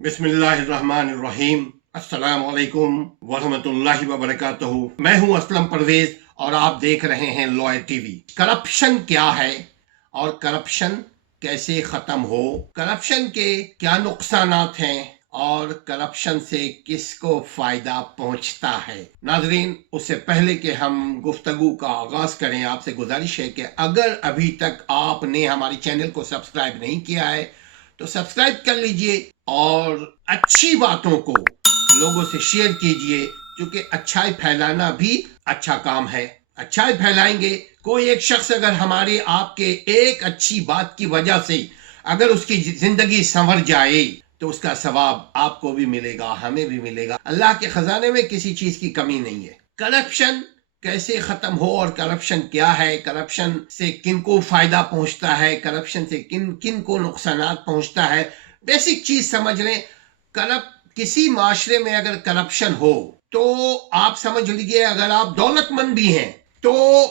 बिस्मिल्लाहिर्रहमानिर्रहीम। अस्सलाम वालेकुम वरहमतुल्लाहि वबरकातुहू। मैं हूं असलम परवेज और आप देख रहे हैं लॉयर टीवी। करप्शन क्या है और करप्शन कैसे खत्म हो, करप्शन के क्या नुकसानात हैं और करप्शन से किसको फायदा पहुंचता है। नाजरीन, उससे पहले कि हम गुफ्तगू का आगाज करें, आपसे गुजारिश है कि अगर अभी तक आपने हमारे चैनल को सब्सक्राइब नहीं किया है तो सब्सक्राइब कर लीजिए और अच्छी बातों को लोगों से शेयर कीजिए, क्योंकि अच्छाई फैलाना भी अच्छा काम है। अच्छाई फैलाएंगे, कोई एक शख्स अगर हमारे आपके एक अच्छी बात की वजह से अगर उसकी जिंदगी संवर जाए तो उसका सवाब आपको भी मिलेगा, हमें भी मिलेगा। अल्लाह के खजाने में किसी चीज की कमी नहीं है। करप्शन कैसे खत्म हो और करप्शन क्या है, करप्शन से किन को फायदा पहुंचता है, करप्शन से किन किन को नुकसानात पहुंचता है, बेसिक चीज समझ लें। किसी माशरे में अगर करप्शन हो तो आप समझ लीजिए, अगर आप दौलतमंद भी हैं तो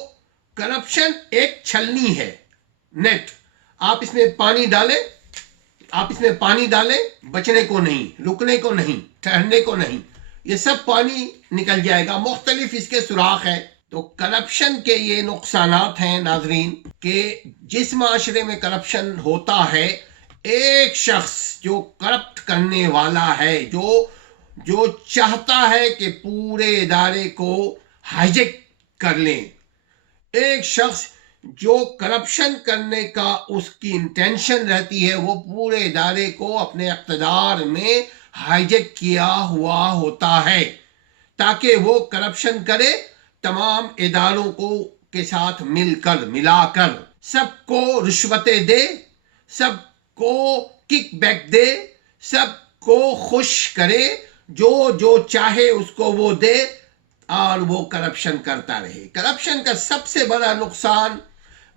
करप्शन एक छलनी है, नेट। आप इसमें पानी डालें, बचने को नहीं, रुकने को नहीं, ठहरने को नहीं, ये सब पानी निकल जाएगा। मुख्तलिफ इसके सुराख है। तो करप्शन के ये नुकसानात हैं नाजरीन, कि जिस माशरे में करप्शन होता है, एक शख्स जो करप्ट करने वाला है, जो चाहता है कि पूरे इदारे को हाईजेक कर ले, एक शख्स जो करप्शन करने का उसकी इंटेंशन रहती है, वो पूरे इदारे को अपने इक़्तिदार में हाईजेक किया हुआ होता है ताकि वो करप्शन करे, तमाम इदारों को के साथ मिलाकर सबको रिश्वतें दे, सबको किक बैक दे, सबको खुश करे, जो चाहे उसको वो दे और वो करप्शन करता रहे। करप्शन का सबसे बड़ा नुकसान,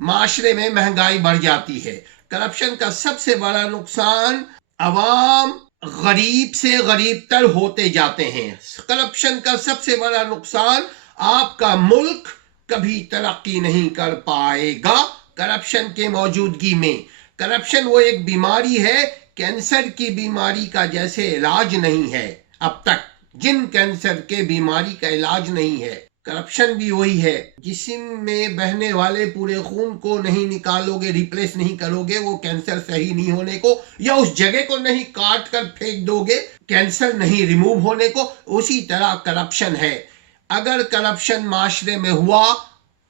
माशरे में महंगाई बढ़ जाती है। करप्शन का सबसे बड़ा नुकसान, अवाम गरीब से गरीब तर होते जाते हैं। करप्शन का सबसे बड़ा नुकसान, आपका मुल्क कभी तरक्की नहीं कर पाएगा करप्शन के मौजूदगी में। करप्शन वो एक बीमारी है, कैंसर की बीमारी का जैसे इलाज नहीं है अब तक, जिन कैंसर के बीमारी का इलाज नहीं है, करप्शन भी वही है। जिस्म में बहने वाले पूरे खून को नहीं निकालोगे, रिप्लेस नहीं करोगे वो कैंसर सही नहीं होने को, या उस जगह को नहीं काट कर फेंक दोगे कैंसर नहीं रिमूव होने को, उसी तरह करप्शन है। अगर करप्शन माशरे में हुआ,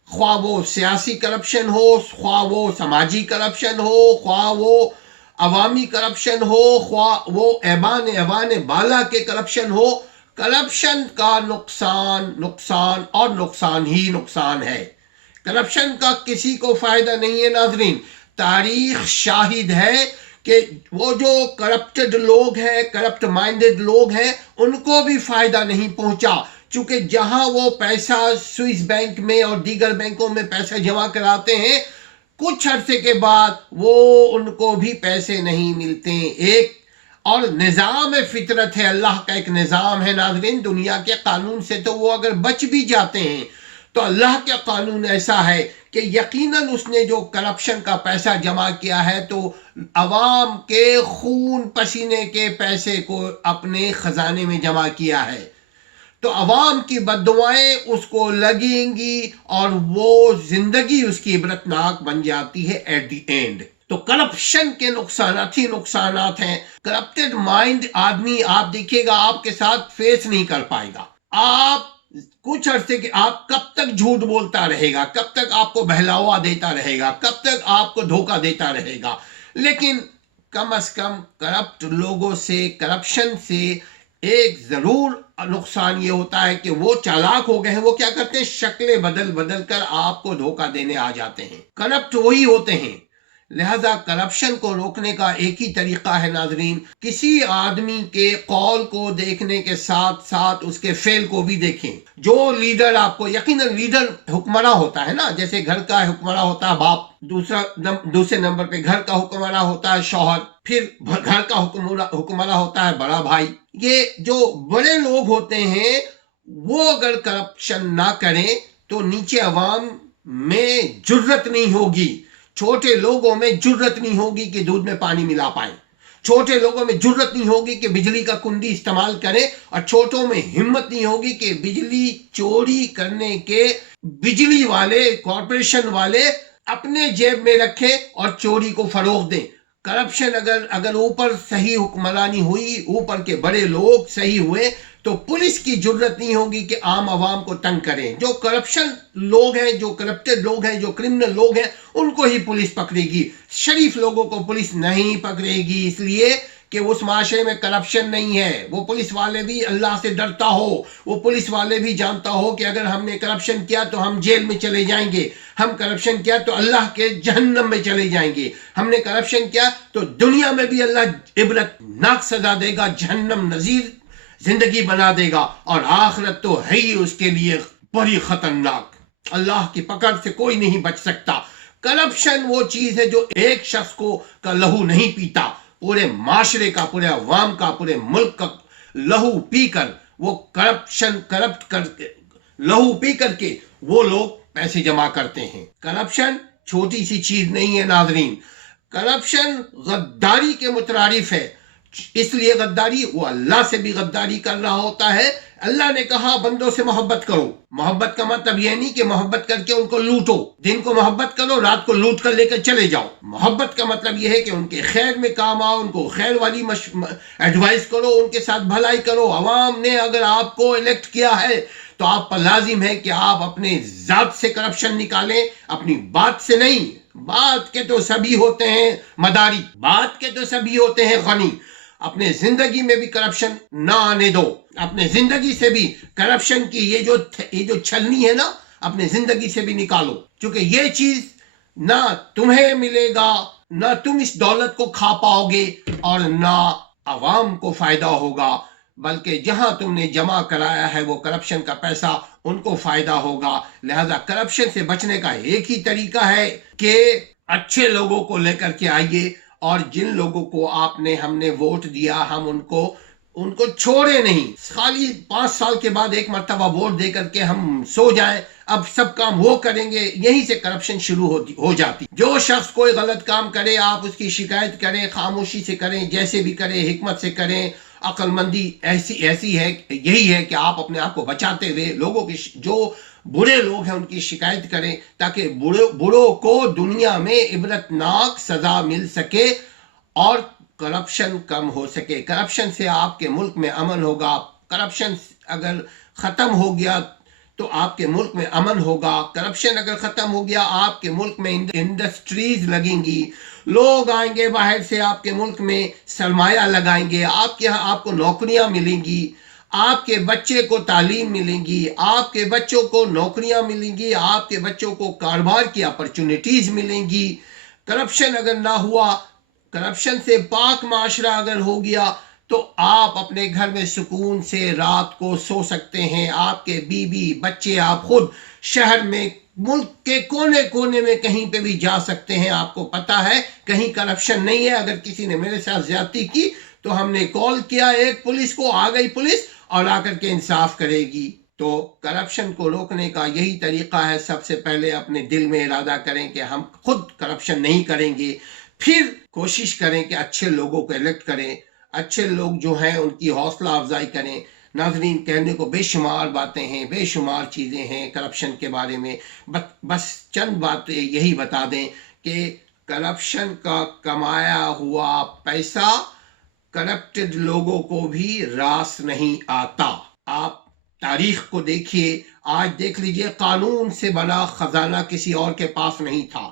ख्वाह वो सियासी करप्शन हो, ख्वाह वो समाजी करप्शन हो, ख्वाह वो अवामी करप्शन हो, ख्वाह वो ऐवान बाला के करप्शन हो, करप्शन का नुकसान और नुकसान ही नुकसान है। करप्शन का किसी को फायदा नहीं है नाजरीन। तारीख शाहिद है कि वो जो करप्टेड लोग हैं, करप्ट माइंडेड लोग हैं, उनको भी फायदा नहीं पहुंचा, चूंकि जहां वो पैसा स्विस बैंक में और दीगर बैंकों में पैसा जमा कराते हैं, कुछ अरसे के बाद वो उनको भी पैसे नहीं मिलते। एक और निज़ाम फितरत है, अल्लाह का एक निज़ाम है नाज़रीन। दुनिया के कानून से तो वो अगर बच भी जाते हैं, तो अल्लाह का कानून ऐसा है कि यकीनन उसने जो करप्शन का पैसा जमा किया है तो अवाम के खून पसीने के पैसे को अपने खजाने में जमा किया है, तो अवाम की बद्दुआएं उसको लगेंगी और वो जिंदगी उसकी इबरतनाक बन जाती है एट द एंड। तो करप्शन के नुकसानात ही नुकसानात हैं। करप्टेड माइंड आदमी, आप देखिएगा, आपके साथ फेस नहीं कर पाएगा। आप कुछ अरसे के, आप कब तक झूठ बोलता रहेगा, कब तक आपको बहलावा देता रहेगा, कब तक आपको धोखा देता रहेगा। लेकिन कम अज कम करप्ट लोगों से, करप्शन से एक जरूर नुकसान ये होता है कि वो चालाक हो गए हैं। वो क्या करते हैं, शक्लें बदल कर आपको धोखा देने आ जाते हैं। करप्ट वही होते हैं। लिहाजा करप्शन को रोकने का एक ही तरीका है नाजरीन, किसी आदमी के कौल को देखने के साथ साथ उसके फेल को भी देखें। जो लीडर, आपको यकीनन लीडर हुक्मरान होता है ना, जैसे घर का हुक्मरान होता है बाप, दूसरे नंबर पे घर का हुक्मरान होता है शौहर, फिर घर का हुक्मरान होता है बड़ा भाई। ये जो बड़े लोग होते हैं, वो अगर करप्शन ना करें तो नीचे अवाम में जुर्रत नहीं होगी, छोटे लोगों में जुर्रत नहीं होगी कि दूध में पानी मिला पाए। छोटे लोगों में जुर्रत नहीं होगी कि बिजली का कुंडी इस्तेमाल करें, और छोटों में हिम्मत नहीं होगी कि बिजली चोरी करने के बिजली वाले कॉरपोरेशन वाले अपने जेब में रखें और चोरी को फरोग दें। करप्शन अगर ऊपर सही हुक्मरानी हुई, ऊपर के बड़े लोग सही हुए, तो पुलिस की जरूरत नहीं होगी कि आम आवाम को तंग करें। जो करप्शन लोग हैं, जो करप्टेड लोग हैं, जो क्रिमिनल लोग हैं, उनको ही पुलिस पकड़ेगी। शरीफ लोगों को पुलिस नहीं पकड़ेगी, इसलिए कि उस माशरे में करप्शन नहीं है। वो पुलिस वाले भी अल्लाह से डरता हो, वो पुलिस वाले भी जानता हो कि अगर हमने करप्शन किया तो हम जेल में चले जाएंगे, हम करप्शन किया तो अल्लाह के जहन्नम में चले जाएंगे, हमने करप्शन किया तो दुनिया में भी अल्लाह इबरतनाक सजा देगा, जहन्नम नजीर जिंदगी बना देगा, और आखिरत तो है ही उसके लिए बड़ी खतरनाक। अल्लाह की पकड़ से कोई नहीं बच सकता। करप्शन वो चीज है जो एक शख्स को का लहू नहीं पीता, पूरे माशरे का, पूरे अवाम का, पूरे मुल्क का लहू पीकर वो करप्ट करके लहू पी करके वो लोग पैसे जमा करते हैं। करप्शन छोटी सी चीज नहीं है नाजरीन। करप्शन गद्दारी के मुतरारिफ है, इसलिए गद्दारी, वो अल्लाह से भी गद्दारी कर रहा होता है। अल्लाह ने कहा बंदों से मोहब्बत करो। मोहब्बत का मतलब यह नहीं कि मोहब्बत करके उनको लूटो, दिन को मोहब्बत करो, रात को लूट कर लेकर चले जाओ। मोहब्बत का मतलब यह है कि उनके खैर में काम आओ, उनको खैर वाली एडवाइस करो, उनके साथ भलाई करो। अवाम ने अगर आपको इलेक्ट किया है तो आप पर लाजिम है कि आप अपने जात से करप्शन निकालें, अपनी बात से नहीं। बात के तो सभी होते हैं मदारी, बात के तो सभी होते हैं गनी। अपने जिंदगी में भी करप्शन ना आने दो। अपने जिंदगी से भी करप्शन की ये जो छलनी है ना, अपने जिंदगी से भी निकालो, क्योंकि ये चीज ना तुम्हें मिलेगा, ना तुम इस दौलत को खा पाओगे, और ना अवाम को फायदा होगा, बल्कि जहां तुमने जमा कराया है वो करप्शन का पैसा उनको फायदा होगा। लिहाजा करप्शन से बचने का एक ही तरीका है कि अच्छे लोगों को लेकर के आइए, और जिन लोगों को हमने वोट दिया हम उनको छोड़े नहीं। खाली 5 साल के बाद एक मर्तबा वोट दे करके हम सो जाएं, अब सब काम वो करेंगे, यहीं से करप्शन शुरू हो जाती। जो शख्स कोई गलत काम करे आप उसकी शिकायत करें, खामोशी से करें, जैसे भी करें, हिकमत से करें। अक्लमंदी ऐसी है, यही है कि आप अपने आप को बचाते हुए लोगों की, जो बुरे लोग हैं उनकी शिकायत करें, ताकि बुरों को दुनिया में इबरतनाक सजा मिल सके और करप्शन कम हो सके। करप्शन से आपके मुल्क में अमन होगा। करप्शन अगर खत्म हो गया तो आपके मुल्क में अमन होगा। करप्शन अगर खत्म हो गया आपके मुल्क में इंडस्ट्रीज लगेंगी, लोग आएंगे बाहर से आपके मुल्क में सरमाया लगाएंगे, आपके यहाँ आपको नौकरियां मिलेंगी, आपके बच्चे को तालीम मिलेंगी, आपके बच्चों को नौकरियां मिलेंगी, आपके बच्चों को कारोबार की अपॉर्चुनिटीज मिलेंगी। करप्शन अगर ना हुआ, करप्शन से पाक माशरा अगर हो गया, तो आप अपने घर में सुकून से रात को सो सकते हैं। आपके बीवी बच्चे, आप खुद शहर में, मुल्क के कोने कोने में कहीं पे भी जा सकते हैं। आपको पता है कहीं करप्शन नहीं है। अगर किसी ने मेरे साथ ज्यादती की तो हमने कॉल किया एक पुलिस को, आ गई पुलिस और आकर के इंसाफ करेगी। तो करप्शन को रोकने का यही तरीका है। सबसे पहले अपने दिल में इरादा करें कि हम खुद करप्शन नहीं करेंगे, फिर कोशिश करें कि अच्छे लोगों को इलेक्ट करें, अच्छे लोग जो हैं उनकी हौसला अफजाई करें। नाजरीन, कहने को बेशुमार बातें हैं, बेशुमार चीज़ें हैं करप्शन के बारे में। बस चंद बातें यही बता दें कि करप्शन का कमाया हुआ पैसा करप्टेड लोगों को भी रास नहीं आता। आप तारीख को देखिए, आज देख लीजिए, कानून से बड़ा खजाना किसी और के पास नहीं था।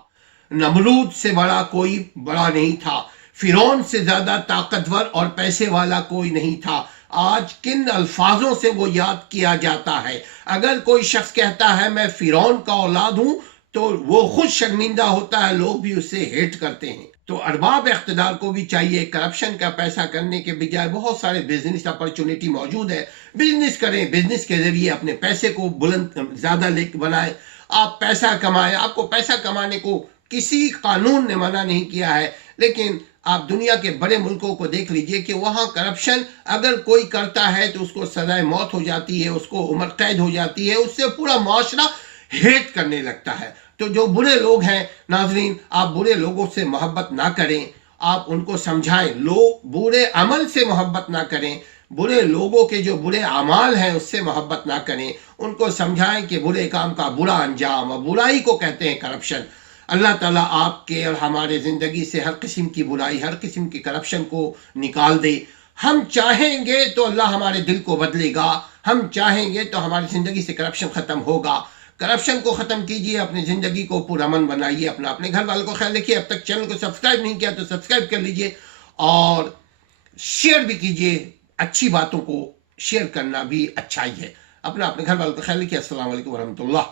नमरूद से बड़ा कोई बड़ा नहीं था। फिरौन से ज्यादा ताकतवर और पैसे वाला कोई नहीं था। आज किन अल्फाजों से वो याद किया जाता है। अगर कोई शख्स कहता है मैं फिरौन का औलाद हूं तो वो खुद शर्मिंदा होता है, लोग भी उससे हेट करते हैं। तो अरबाब इख्तिदार को भी चाहिए, करप्शन का पैसा करने के बजाय बहुत सारे बिजनेस अपॉर्चुनिटी मौजूद है, बिजनेस करें, बिजनेस के जरिए अपने पैसे को बुलंद ज्यादा लेके बनाए, आप पैसा कमाएं। आपको पैसा कमाने को किसी कानून ने मना नहीं किया है, लेकिन आप दुनिया के बड़े मुल्कों को देख लीजिए कि वहां करप्शन अगर कोई करता है तो उसको सजाए मौत हो जाती है, उसको उम्र कैद हो जाती है, उससे पूरा माशरा हेट करने लगता है। तो जो बुरे लोग हैं नाजरीन, आप बुरे लोगों से मोहब्बत ना करें, آپ ان کو سمجھائیں. لوگ برے عمل سے محبت نہ کریں, برے لوگوں کے جو برے اعمال ہیں اس سے محبت نہ کریں, ان کو سمجھائیں کہ برے کام کا برا انجام, اور برائی کو کہتے ہیں کرپشن. اللہ تعالیٰ آپ کے اور ہمارے زندگی سے ہر قسم کی برائی, ہر قسم کی کرپشن کو نکال دے. ہم چاہیں گے تو اللہ ہمارے دل کو بدلے گا, ہم چاہیں گے تو ہماری زندگی سے کرپشن ختم ہوگا. کرپشن کو ختم کیجئے, اپنی زندگی کو پرامن بنائیے, اپنے گھر والوں کو خیال رکھیے. اب تک چینل کو سبسکرائب نہیں کیا تو سبسکرائب کر لیجئے, اور شیئر بھی کیجئے. اچھی باتوں کو شیئر کرنا بھی اچھائی ہے. اپنے گھر والوں کو خیال رکھیے. السلام علیکم ورحمۃ اللہ.